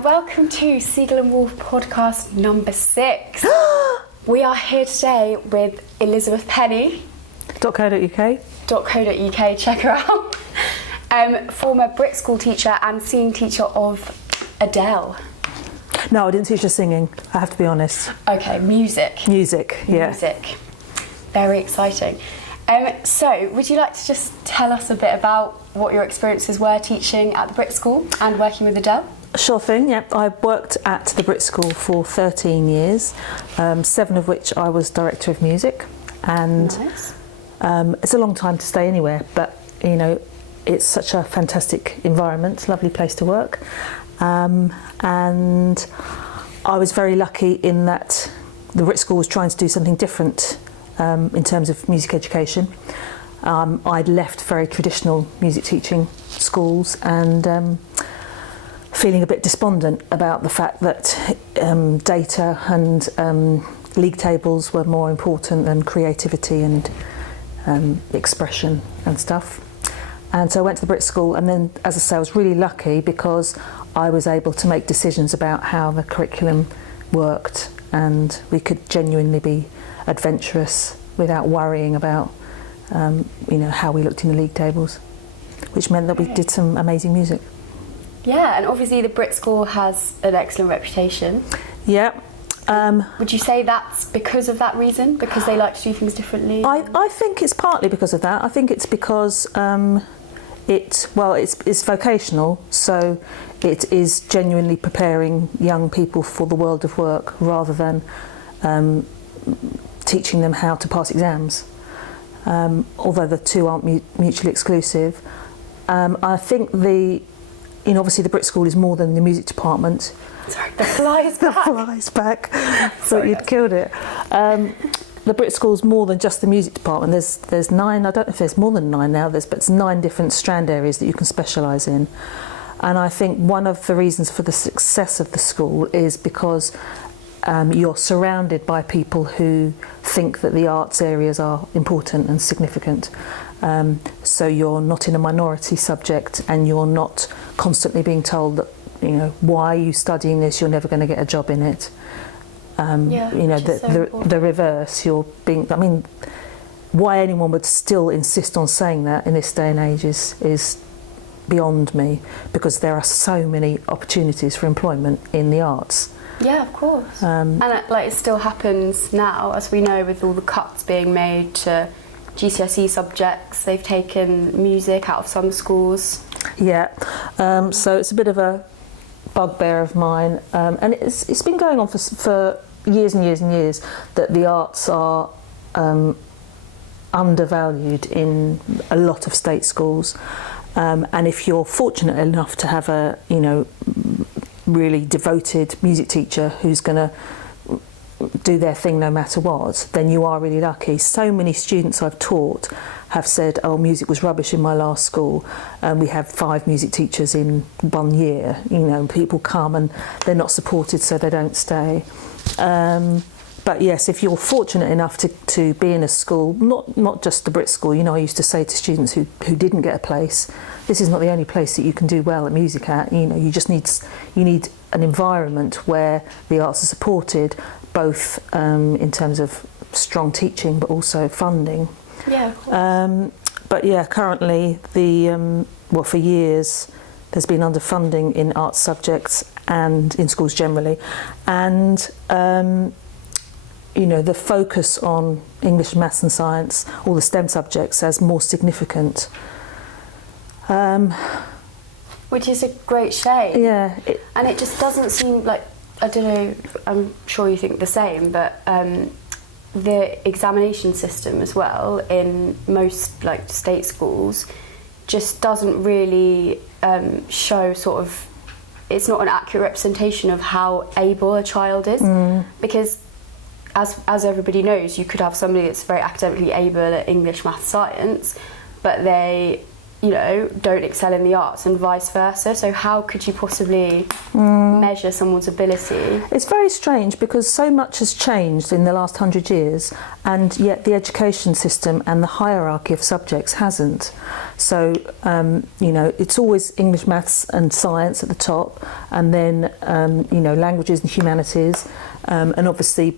and welcome to Seagull and Wolf podcast number 6. We are here today with Liz Penney. .co.uk. Check her out. Former BRIT School teacher and singing teacher of Adele. No, I didn't teach her singing, I have to be honest. Okay, music. Music, yeah. Music. Very exciting. So, would you like to just tell us a bit about what your experiences were teaching at the BRIT School and working with Adele? Sure thing, yeah. I worked at the BRIT School for 13 years, 7 of which I was Director of Music. And nice. It's a long time to stay anywhere, but, you know, it's such a fantastic environment, lovely place to work. And I was very lucky in that the BRIT School was trying to do something different in terms of music education. I'd left very traditional music teaching schools and feeling a bit despondent about the fact that data and league tables were more important than creativity and expression and stuff. And so I went to the BRIT School, and then, as I say, I was really lucky because I was able to make decisions about how the curriculum worked, and we could genuinely be adventurous without worrying about you know, how we looked in the league tables, which meant that we did some amazing music. Yeah, and obviously the BRIT School has an excellent reputation. Yeah. Would you say that's because of that reason? Because they like to do things differently? I think it's partly because of that. I think it's because it's vocational, so it is genuinely preparing young people for the world of work rather than teaching them how to pass exams. Although the two aren't mutually exclusive. I think obviously the BRIT School is more than the music department. Sorry, the fly is back. The fly's back. Thought you'd killed it. The BRIT School's more than just the music department. There's 9. I don't know if there's more than 9 now. But it's 9 different strand areas that you can specialise in. And I think one of the reasons for the success of the school is because you're surrounded by people who think that the arts areas are important and significant. So you're not in a minority subject, and you're not constantly being told that, you know, why are you studying this? You're never going to get a job in it. You know, the reverse. You're being. I mean, why anyone would still insist on saying that in this day and age is beyond me, because there are so many opportunities for employment in the arts. Yeah, of course. And it still happens now, as we know, with all the cuts being made to GCSE subjects. They've taken music out of some schools. Yeah. So it's a bit of a bugbear of mine, and it's been going on for years and years and years, that the arts are undervalued in a lot of state schools, and if you're fortunate enough to have a really devoted music teacher who's going to do their thing no matter what, then you are really lucky. So many students I've taught have said, oh, music was rubbish in my last school, and we have 5 music teachers in 1 year. You know, people come and they're not supported, so they don't stay. But yes, if you're fortunate enough to be in a school, not just the BRIT School, you know, I used to say to students who didn't get a place, this is not the only place that you can do well at music at. You know, you need an environment where the arts are supported, both in terms of strong teaching, but also funding. Yeah, of course. But yeah, currently for years there's been underfunding in arts subjects and in schools generally, and the focus on English, maths and science, all the STEM subjects, as more significant. Which is a great shame. Yeah. And it just doesn't seem like, I don't know, I'm sure you think the same, but the examination system as well in most state schools just doesn't really show it's not an accurate representation of how able a child is. Because as everybody knows, you could have somebody that's very academically able at English, maths, science, but they you know, don't excel in the arts and vice versa. So how could you possibly measure someone's ability? It's very strange because so much has changed in the last 100 years, and yet the education system and the hierarchy of subjects hasn't. So, you know, it's always English, maths and science at the top, and then, you know, languages and humanities. And obviously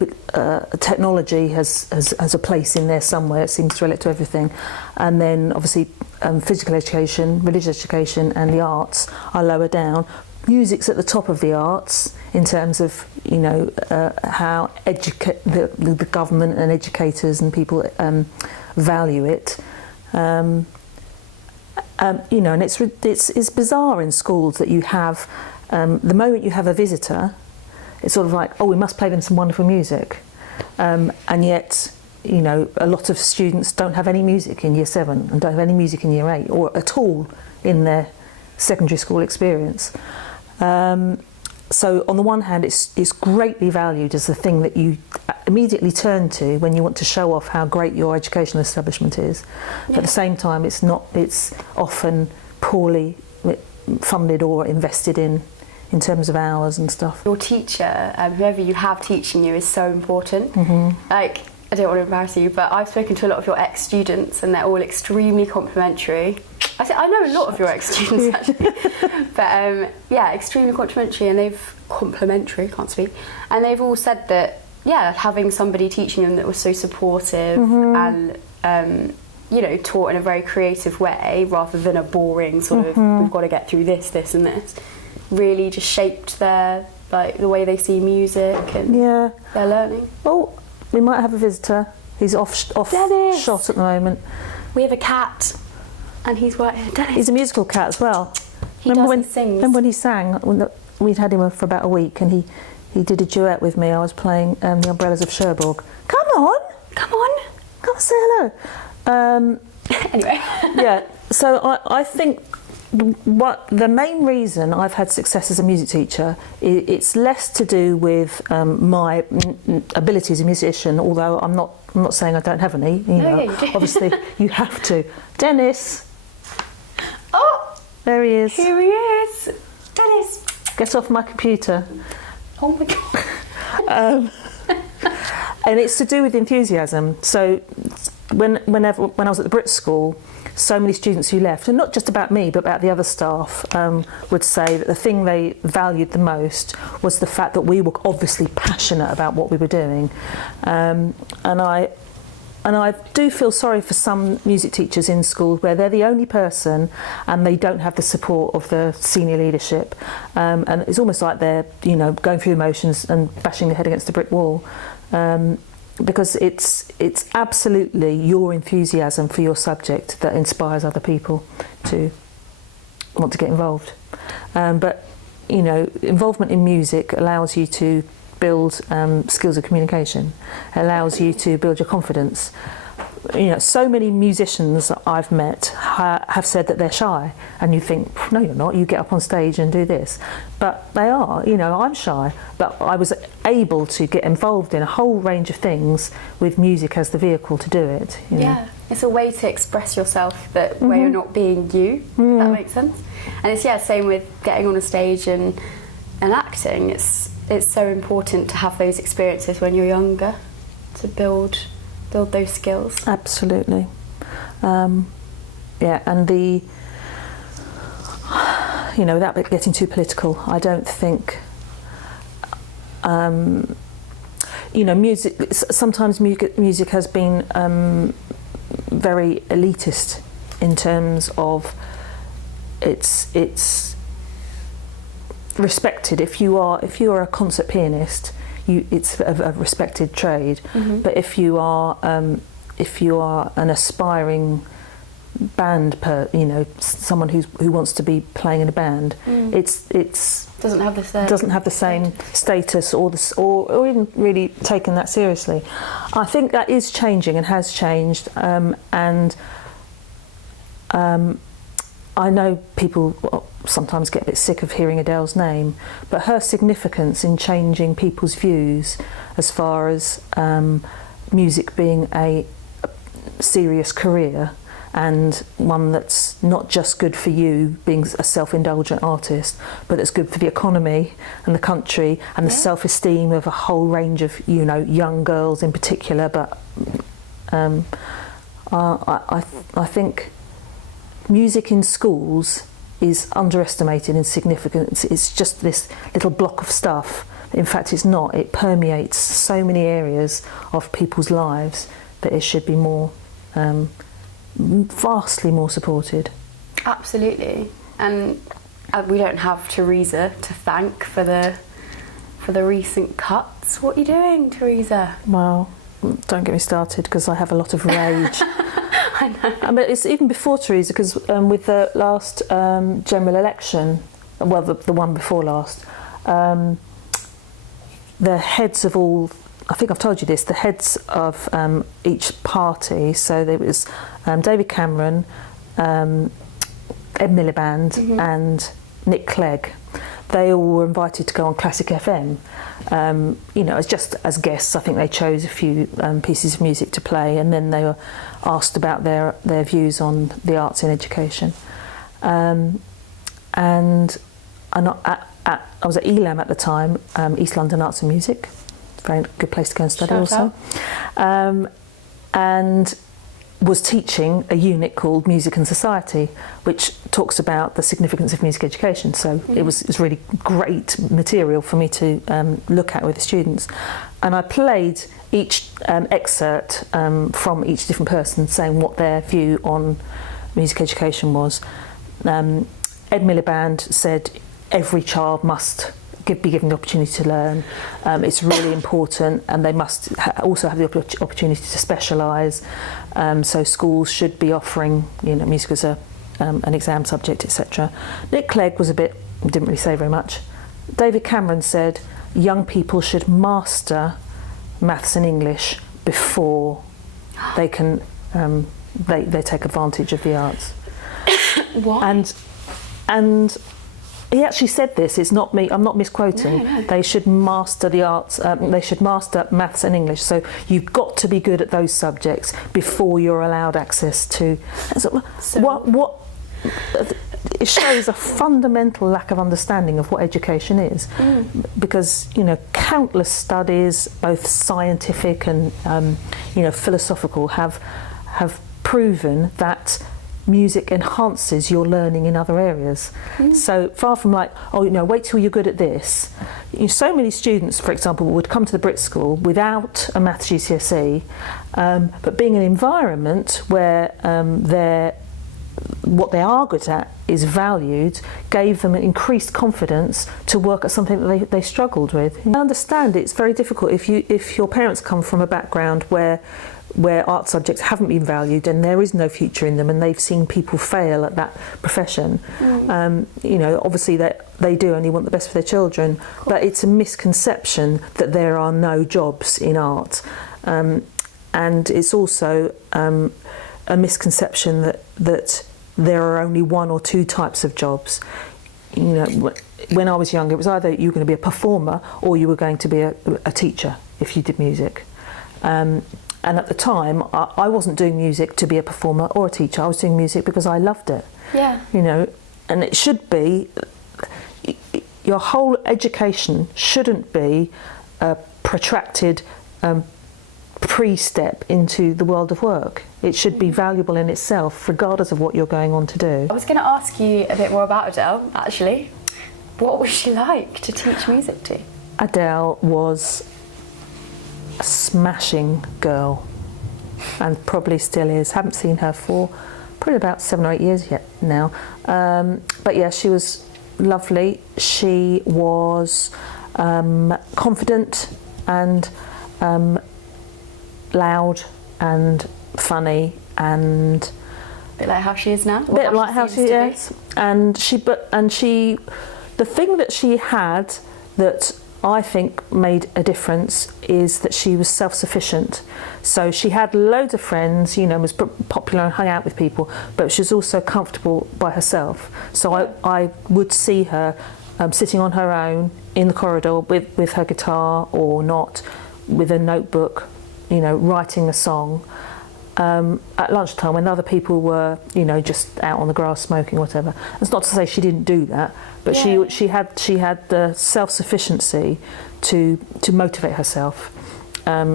technology has a place in there somewhere. It seems to relate to everything. And then obviously physical education, religious education and the arts are lower down. Music's at the top of the arts in terms of, you know, how the government and educators and people value it. You know, and it's bizarre in schools that you have, the moment you have a visitor, it's sort of like, oh, we must play them some wonderful music. And yet, you know, a lot of students don't have any music in year 7 and don't have any music in year 8 or at all in their secondary school experience. So on the one hand, it's greatly valued as the thing that you immediately turn to when you want to show off how great your educational establishment is. But at the same time, it's often poorly funded or invested in terms of hours and stuff. Your teacher, whoever you have teaching you, is so important. Like, I don't want to embarrass you, but I've spoken to a lot of your ex-students and they're all extremely complimentary. I know a lot of your ex-students actually, but yeah, extremely complimentary, and and they've all said that, yeah, having somebody teaching them that was so supportive and you know, taught in a very creative way rather than a boring sort of we've got to get through this, this and this, really just shaped their, like, the way they see music and their learning. Oh, we might have a visitor. He's off shot at the moment. We have a cat, and he's right here. Dennis. He's a musical cat as well. He sings. Remember when he sang? We'd had him for about a week, and he did a duet with me. I was playing The Umbrellas of Cherbourg. Come on, say hello. Anyway. Yeah. So I think what the main reason I've had success as a music teacher, it's less to do with my ability as a musician, although I'm not saying I don't have any. You know, you do. obviously you have to. Dennis. Oh, there he is. Here he is. Dennis. Get off my computer. Oh my god. And it's to do with enthusiasm. So when I was at the BRIT School, so many students who left, and not just about me but about the other staff, would say that the thing they valued the most was the fact that we were obviously passionate about what we were doing. And I do feel sorry for some music teachers in schools where they're the only person and they don't have the support of the senior leadership, and it's almost like they're, you know, going through the motions and bashing their head against a brick wall. Because it's absolutely your enthusiasm for your subject that inspires other people to want to get involved. But, you know, involvement in music allows you to build skills of communication, allows you to build your confidence. You know, so many musicians that I've met have said that they're shy, and you think, no, you're not. You get up on stage and do this, but they are. You know, I'm shy, but I was able to get involved in a whole range of things with music as the vehicle to do it. You know? Yeah, it's a way to express yourself where you're not being you. If that makes sense. And it's same with getting on a stage and acting. It's so important to have those experiences when you're younger to build those skills. Absolutely. And you know, without getting too political, I don't think, you know, music, sometimes music has been very elitist in terms of it's respected. If you are a concert pianist, it's a respected trade. But if you are an aspiring band, you know, someone who wants to be playing in a band, it's doesn't have the same status or even really taken that seriously. I think that is changing and has changed, and I know people sometimes get a bit sick of hearing Adele's name, but her significance in changing people's views as far as music being a serious career and one that's not just good for you being a self-indulgent artist, but it's good for the economy and the country and the self-esteem of a whole range of, you know, young girls in particular. But I think music in schools is underestimated in significance. It's just this little block of stuff. In fact, it's not. It permeates so many areas of people's lives that it should be more, vastly more supported. Absolutely. And we don't have Teresa to thank for the recent cuts. What are you doing, Teresa? Well, don't get me started, because I have a lot of rage. I know. But it's even before Teresa, because with the last general election, well, the one before last, the heads of all, I think I've told you this, the heads of each party, so there was David Cameron, Ed Miliband and Nick Clegg. They all were invited to go on Classic FM, you know, as guests. I think they chose a few pieces of music to play, and then they were asked about their views on the arts in education. And I was at ELAM at the time, East London Arts and Music, very good place to go and study. Shout also, and was teaching a unit called Music and Society, which talks about the significance of music education. So it was really great material for me to look at with the students. And I played each excerpt from each different person, saying what their view on music education was. Ed Miliband said every child must be given the opportunity to learn. It's really important, and they must also have the opportunity to specialise. So schools should be offering, you know, music as an exam subject, etc. Nick Clegg was didn't really say very much. David Cameron said young people should master maths and English before they can they take advantage of the arts. Why? And he actually said this, it's not me, I'm not misquoting. No. They should master the arts, they should master maths and English. So you've got to be good at those subjects before you're allowed access to. What it shows a fundamental lack of understanding of what education is. Because, you know, countless studies, both scientific and you know, philosophical, have proven that music enhances your learning in other areas. So far from like, oh, you know, wait till you're good at this. You know, so many students, for example, would come to the BRIT School without a maths GCSE, but being an environment where what they are good at is valued, gave them an increased confidence to work at something that they struggled with. I understand it's very difficult if your parents come from a background where art subjects haven't been valued and there is no future in them, and they've seen people fail at that profession. You know, obviously they do only want the best for their children, but it's a misconception that there are no jobs in art, and it's also a misconception that there are only one or two types of jobs. You know, when I was younger, it was either you were going to be a performer or you were going to be a teacher if you did music. And at the time, I wasn't doing music to be a performer or a teacher. I was doing music because I loved it. Yeah. You know, and it should be, your whole education shouldn't be a protracted pre-step into the world of work. It should be valuable in itself, regardless of what you're going on to do. I was going to ask you a bit more about Adele, actually. What was she like to teach music to? Adele was a smashing girl, and probably still is. Haven't seen her for probably about 7 or 8 years yet now. But yeah, she was lovely. She was confident and loud and funny, and A bit like how she is now. a bit like how she is. And the thing that she had that I think made a difference is that she was self-sufficient. So she had loads of friends, you know, was popular and hung out with people, but she was also comfortable by herself. So I would see her sitting on her own in the corridor with her guitar or not, with a notebook, you know, writing a song. at lunchtime when other people were, you know, just out on the grass smoking, whatever. That's not to say she didn't do that, but she had the self-sufficiency to motivate herself.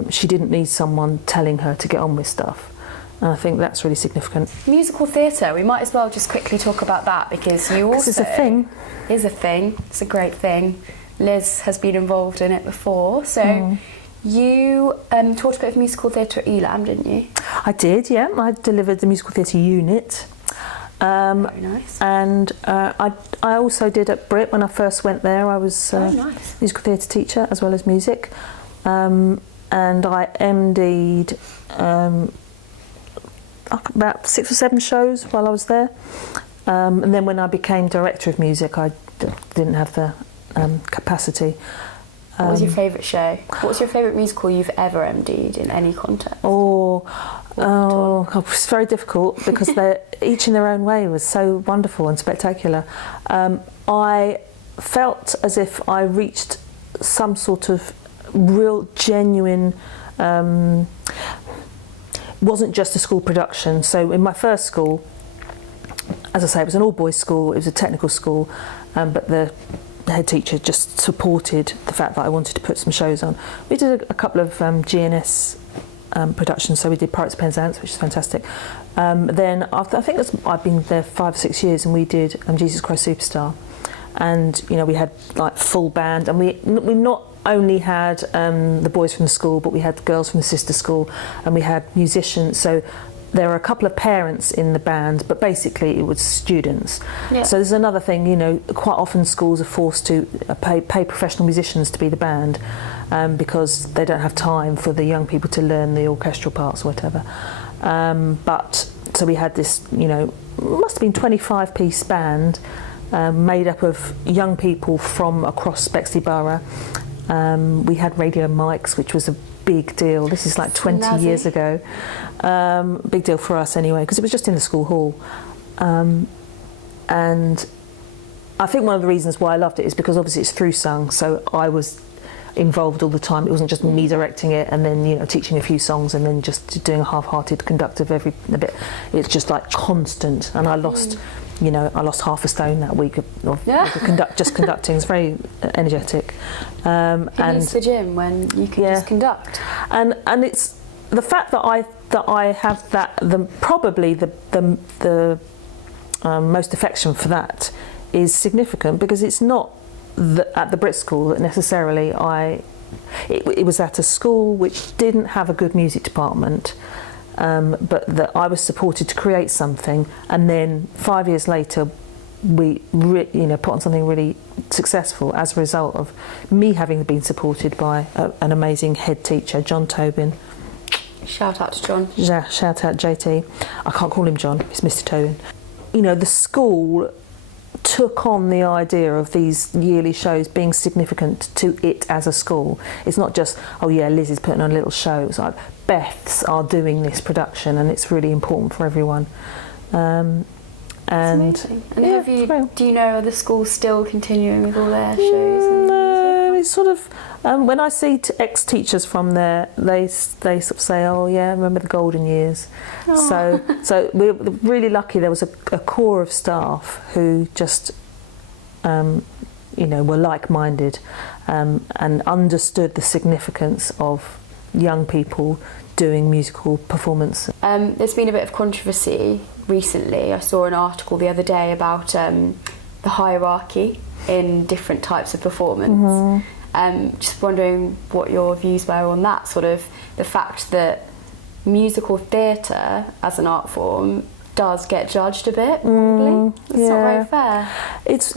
She didn't need someone telling her to get on with stuff. And I think that's really significant. Musical theatre, we might as well just quickly talk about that, because you also... It's a thing. Is a thing. It's a great thing. Liz has been involved in it before. So you taught a bit of musical theatre at Elam, didn't you? I did, yeah. I delivered the musical theatre unit. Very nice. And I also did at BRIT when I first went there. I was nice. musical theatre teacher as well as music. And I MD'd about 6 or 7 shows while I was there. And then when I became director of music, I didn't have the capacity. What was your favourite show? What was your favourite musical you've ever MD'd in any context? It's very difficult because they're each in their own way was so wonderful and spectacular. I felt as if I reached some sort of real genuine, wasn't just a school production. So in my first school, as I say, it was an all-boys school, it was a technical school, but the head teacher just supported the fact that I wanted to put some shows on. We did a couple of GNS productions, so we did Pirates, Pens, Ants, which is fantastic. Then after, I think I've been there 5 or 6 years, and we did Jesus Christ Superstar. And you know, we had like full band, and we not only had the boys from the school, but we had the girls from the sister school, and we had musicians. So there were a couple of parents in the band, but basically it was students. Yeah. So there's another thing, you know, quite often schools are forced to pay professional musicians to be the band because they don't have time for the young people to learn the orchestral parts or whatever. But so we had this, you know, must have been 25-piece band made up of young people from across Bexley Borough. We had radio mics, which was a big deal. This is like 20 years ago. Big deal for us anyway, because it was just in the school hall. And I think one of the reasons why I loved it is because obviously it's through sung, so I was involved all the time. It wasn't just me directing it and then, you know, teaching a few songs and then just doing a half-hearted conduct of every bit. It's just like constant, and I lost you know, I lost half a stone that week of just conducting. It's very energetic. Who needs the gym when you can just conduct? And it's the fact that I have that, probably the most affection for that is significant, because it's not at the BRIT School that necessarily it was at a school which didn't have a good music department, but that I was supported to create something, and then 5 years later we put on something really successful as a result of me having been supported by an amazing head teacher, John Tobin. Shout out to John. Yeah, shout out JT. I can't call him John, it's Mr. Tobin. You know, the school took on the idea of these yearly shows being significant to it as a school. It's not just, oh yeah, Liz is putting on a little show. It's like, Beths are doing this production and it's really important for everyone. And amazing. And do you know, are the schools still continuing with all their shows? No, it's sort of, when I see ex-teachers from there, they sort of say, oh yeah, remember the golden years. So we're really lucky. There was a core of staff who just, were like-minded and understood the significance of young people doing musical performance. There's been a bit of controversy recently. I saw an article the other day about the hierarchy in different types of performance. Just wondering what your views were on that, sort of the fact that musical theatre as an art form does get judged a bit, probably. It's not very fair. It's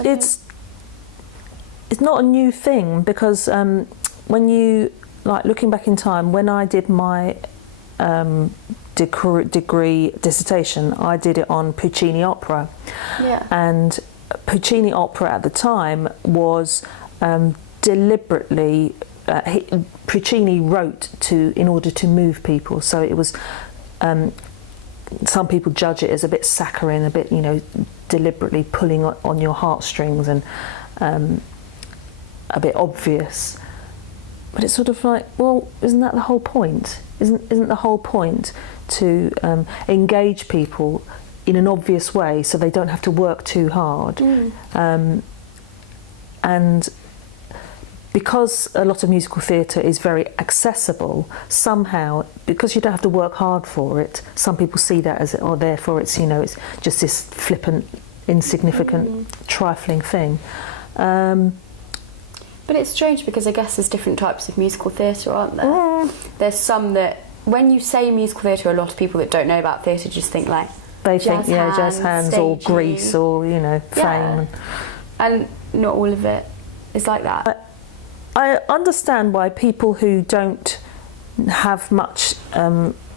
not a new thing, because when you, like, looking back in time, when I did my degree dissertation, I did it on Puccini opera. Yeah. And Puccini opera at the time was deliberately, Puccini wrote in order to move people. So it was, some people judge it as a bit saccharine, a bit, deliberately pulling on your heartstrings and a bit obvious. but it's sort of like, well, isn't that the whole point? Isn't the whole point to engage people in an obvious way so they don't have to work too hard? And because a lot of musical theatre is very accessible, somehow, because you don't have to work hard for it, some people see that as, oh, therefore it's, you know, it's just this flippant, insignificant, trifling thing. But it's strange because I guess there's different types of musical theatre, aren't there? There's some that, when you say musical theatre, a lot of people that don't know about theatre just think like jazz hands or Grease or, you know, Fame. And not all of it is like that. I understand why people who don't have much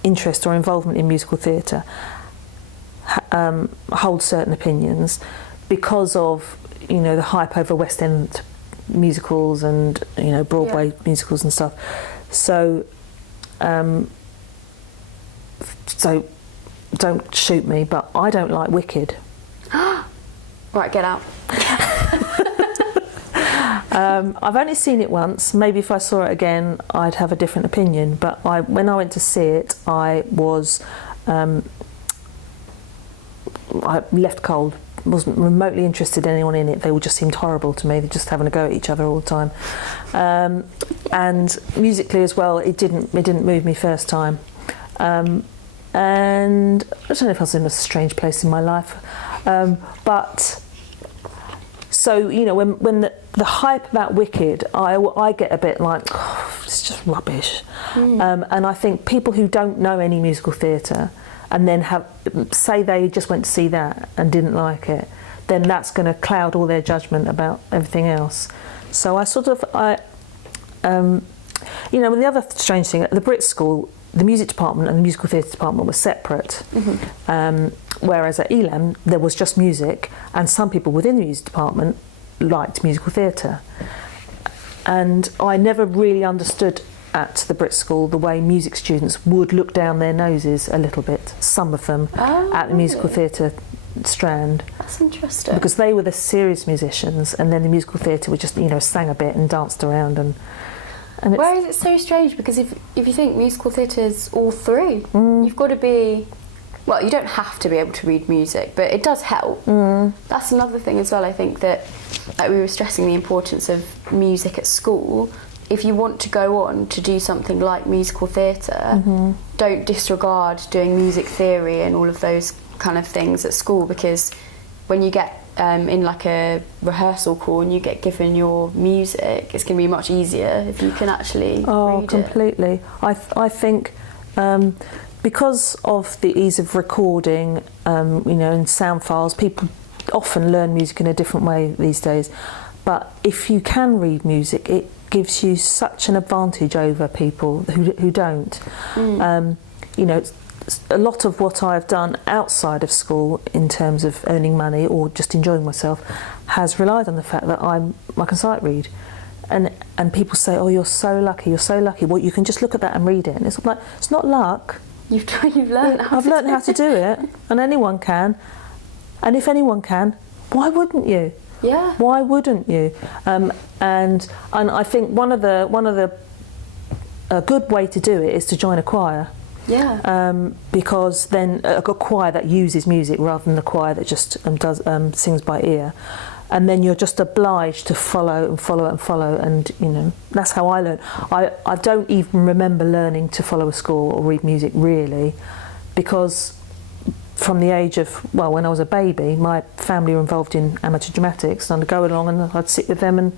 interest or involvement in musical theatre hold certain opinions because of, you know, the hype over West End musicals and, you know, Broadway musicals and stuff. So don't shoot me, but I don't like Wicked. Right, get out. I've only seen it once. Maybe if I saw it again, I'd have a different opinion. But when I went to see it, I was I left cold. Wasn't remotely interested in anyone in it. They all just seemed horrible to me. They're just having a go at each other all the time. And musically as well, it didn't move me first time. And I don't know if I was in a strange place in my life, but. So, you know, when the hype about Wicked, I get a bit like, oh, it's just rubbish. And I think people who don't know any musical theatre and then say they just went to see that and didn't like it, then that's going to cloud all their judgment about everything else. So I sort of, you know, the other strange thing, at the BRIT School, the music department and the musical theatre department were separate. Whereas at Elam there was just music, and some people within the music department liked musical theatre. And I never really understood at the BRIT School the way music students would look down their noses a little bit, some of them, at the musical theatre strand. That's interesting. Because they were the serious musicians, and then the musical theatre were just, you know, sang a bit and danced around and why is it so strange? Because if you think musical theatre is all three, you've got to be... Well, you don't have to be able to read music, but it does help. That's another thing as well, I think, that like we were stressing the importance of music at school. If you want to go on to do something like musical theatre, don't disregard doing music theory and all of those kind of things at school, because when you get in like a rehearsal call and you get given your music, it's going to be much easier if you can actually read completely. I think because of the ease of recording, you know, and sound files, people often learn music in a different way these days. But if you can read music, it gives you such an advantage over people who don't. You know, a lot of what I've done outside of school in terms of earning money or just enjoying myself has relied on the fact that I can sight read. And people say, oh, you're so lucky, you're so lucky. Well, you can just look at that and read it. And it's like, it's not luck. You've learned I've learned how to do it, and anyone can. And if anyone can, why wouldn't you? Yeah. Why wouldn't you? And I think one of the a good way to do it is to join a choir. Yeah. Because then a choir that uses music rather than the choir that just sings by ear, and then you're just obliged to follow and follow and follow, and you know that's how I learn. I don't even remember learning to follow a score or read music really, because from the age of, well, when I was a baby, my family were involved in amateur dramatics, and I'd go along and I'd sit with them and,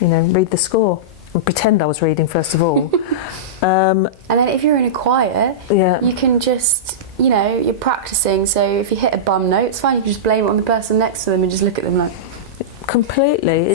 you know, read the score and pretend I was reading first of all. And then if you're in a choir, yeah, you can just, you know, you're practicing, so if you hit a bum note, it's fine, you can just blame it on the person next to them and just look at them like... Completely.